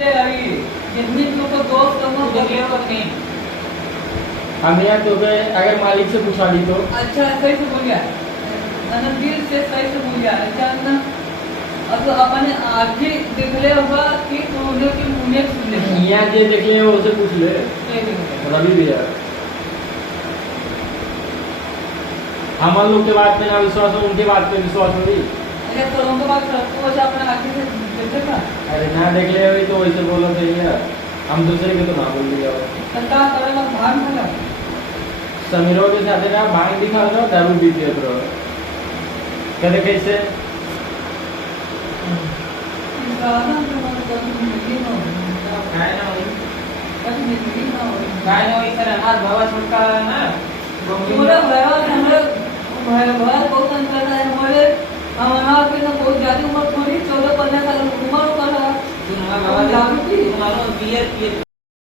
जितनी लोग को दोस्त हो देखिए वो नहीं हम यहाँ तो अगर मालिक से पूछा दी तो अच्छा सही से बोल गया दिल से सही से बोल गया अच्छा ना अब तो अपने आँखें देख ले होगा कि तूने की मुँह सुन ले यहाँ जे देख ले वो से पूछ ले रवि भैया हम लोग के बात पे ना विश्वास हो उनके बात पे विश्वास होगी अरे तो उनके बात तो वैसे अपने आँखें से देखे था अरे ना देख ले वही तो वैसे बोलो सही है हम दूसरे के तो ना बोल दिया सरकार करेगा भाग ना समीरों के साथ ना भांग दिखा रहा दारू पीते रहो कहते कैसे काय ना होई काय ना होई सर अनाथ भावा छोटका ना बहुत अंतर है हमारे हमारा बहुत ज्यादा उम्र थोड़ी 14-15 साल उम्र का तुम्हारा बाबा तुम्हारा बियर